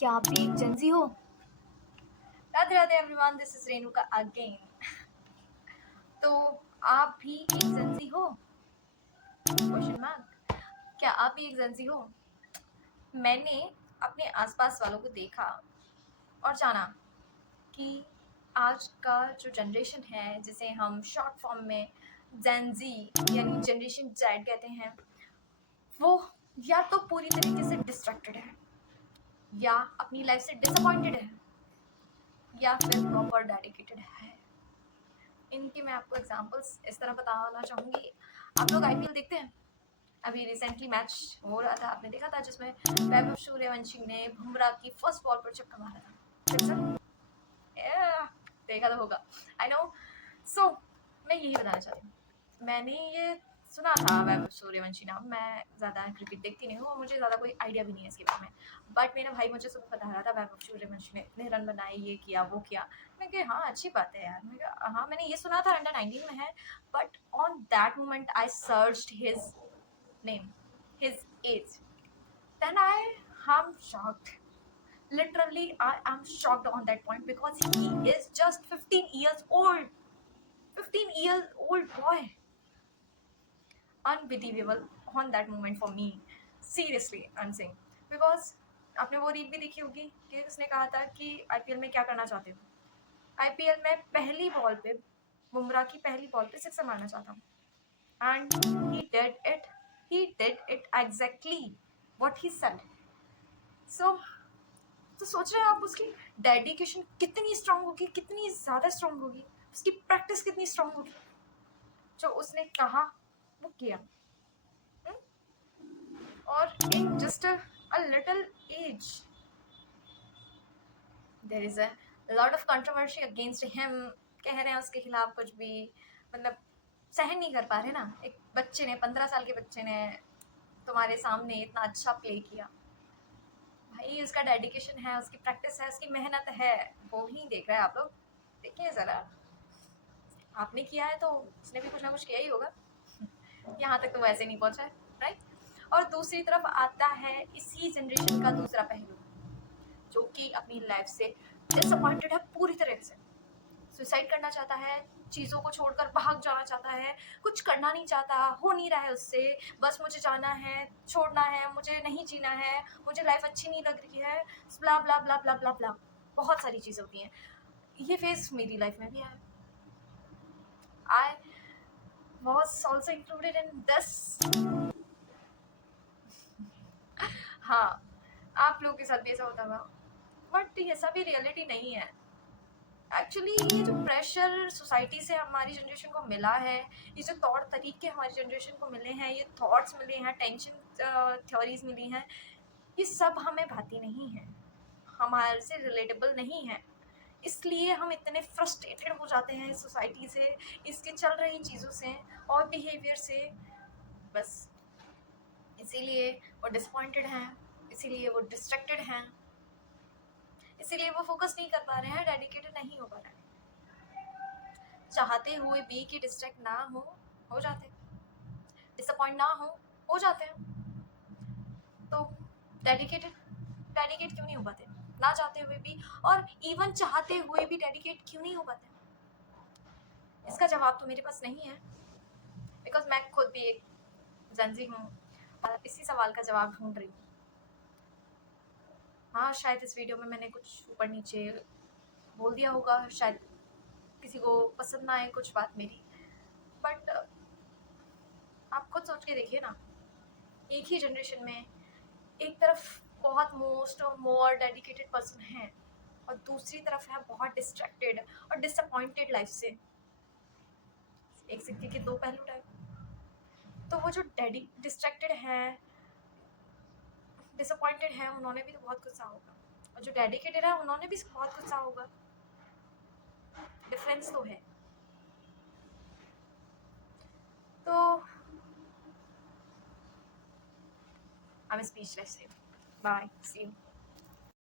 क्या आप भी एक जेंजी हो? Radhe Radhe everyone, this is Renuka again. तो आप भी एक जेंजी हो? Question mark. क्या आप भी एक जेंजी हो? मैंने अपने आसपास वालों को देखा और जाना कि आज का जो जनरेशन है, जिसे हम शॉर्ट फॉर्म में जेंजी यानी जनरेशन जेड कहते हैं, वो या तो पूरी तरीके से डिस्ट्रैक्टेड है, या अपनी लाइफ से डिसअपॉइंटेड है, या फिर प्रॉपर डेडिकेटेड है। इनके मैं आपको एग्जांपल्स इस तरह बताना चाहूँगी। आप लोग आईपीएल देखते हैं? अभी रिसेंटली मैच हो रहा था, आपने देखा था, जिसमें वैभव सूर्यवंशी ने बुमराह की फर्स्ट बॉल पर छक्का मारा था। सिक्सर? देखा तो होगा, आई नो। सो मैं यही बताना चाहती हूँ, मैंने ये सुना था वैभव सूर्यवंशी नाम। मैं ज़्यादा क्रिकेट देखती नहीं हूँ और मुझे ज़्यादा कोई आइडिया भी नहीं है इसके बारे में, बट मेरा भाई मुझे सुबह बता रहा था वैभव सूर्यवंशी ने इतने रन बनाए, ये किया वो किया। मैं कहा हाँ, अच्छी बात है यार। मैं कहा हाँ, मैंने ये सुना था अंडर 19 में है, but on that moment I searched his name, his age. Then I'm shocked. Literally, I am shocked on that point because he is just 15 years old. 15 years old boy. Unbelievable on that moment for me. Seriously, I'm saying. Because आपने वो reel भी देखी होगी कि उसने कहा था कि आईपीएल में क्या करना चाहते हो। आईपीएल में पहली बॉल पे, बुमराह की पहली बॉल पे सिक्सर मारना चाहता हूँ। And he did it. He did it exactly what he said. So तो सोच रहे हैं आप उसकी डेडिकेशन कितनी स्ट्रांग होगी, कितनी ज़्यादा स्ट्रांग होगी, उसकी प्रैक्टिस कितनी स्ट्रांग होगी। जो उसने कहा वो किया। और in just a little age there is a lot of controversy against him. कह रहे हैं उसके खिलाफ कुछ भी, मतलब सहन नहीं कर पा रहे ना। एक बच्चे ने, 15 साल के बच्चे ने तुम्हारे सामने इतना अच्छा प्ले किया। भाई उसका डेडिकेशन है, उसकी प्रैक्टिस है, उसकी मेहनत है, वो ही देख रहा है। आप लोग देखिए ज़रा, आपने किया है तो उसने भी कुछ ना कुछ किया ही होगा। यहाँ तक तो वैसे नहीं पहुँचा है, राइट। और दूसरी तरफ आता है इसी जनरेशन का दूसरा पहलू, जो कि अपनी लाइफ से डिसअपॉइंटेड है पूरी तरह से। सुसाइड करना चाहता है, चीज़ों को छोड़कर भाग जाना चाहता है, कुछ करना नहीं चाहता, हो नहीं रहा है उससे, बस मुझे जाना है, छोड़ना है, मुझे नहीं जीना है, मुझे लाइफ अच्छी नहीं लग रही है, ब्ला ब्ला ब्ला ब्ला ब्ला ब्ला। बहुत सारी चीज़ें होती हैं। ये फेज मेरी लाइफ में भी आया। I was also included in this. हाँ, आप लोगों के साथ भी ऐसा होता होगा, बट ये सभी रियलिटी नहीं है। एक्चुअली ये जो प्रेशर सोसाइटी से हमारी जनरेशन को मिला है, ये जो तौर तरीके हमारी जनरेशन को मिले हैं, ये थॉट्स मिले हैं, टेंशन थ्योरीज मिली हैं, ये सब हमें भाती नहीं है, हमारे से रिलेटेबल नहीं है। इसलिए हम इतने फ्रस्ट्रेटेड हो जाते हैं सोसाइटी से, इसके चल रही चीज़ों से और बिहेवियर से। बस इसीलिए वो डिसअपॉइंटेड हैं, इसीलिए वो डिस्ट्रैक्टेड हैं, इसीलिए वो फोकस नहीं कर पा रहे हैं, डेडिकेटेड नहीं हो पा रहे हैं। चाहते हुए भी कि डिस्ट्रैक्ट ना हो जाते, डिसअपॉइंट ना हो जाते हैं। तो डेडिकेट क्यों नहीं हो पाते, ना चाहते हुए भी, और इवन चाहते हुए भी डेडिकेट क्यों नहीं हो पाते? इसका जवाब तो मेरे पास नहीं है, बिकॉज मैं खुद भी एक जेंजी हूँ और इसी सवाल का जवाब ढूंढ रही हूँ। हाँ, शायद इस वीडियो में मैंने कुछ ऊपर नीचे बोल दिया होगा, शायद किसी को पसंद ना आए कुछ बात मेरी, बट आप खुद सोच के देखिए ना। एक ही जनरेशन में एक तरफ बहुत मोस्ट और मोर डेडिकेटेड पर्सन है, और दूसरी तरफ है बहुत डिस्ट्रैक्टेड और डिसअपॉइंटेड लाइफ से। एक सिक्के के दो पहलू टाइप। तो वो जो डिस्ट्रैक्टेड है, डिसअपॉइंटेड है, उन्होंने भी तो बहुत गुस्सा होगा, और जो डेडिकेटेड है उन्होंने भी बहुत गुस्सा होगा। डिफरेंस तो है। तो I am speechless. Bye, see you.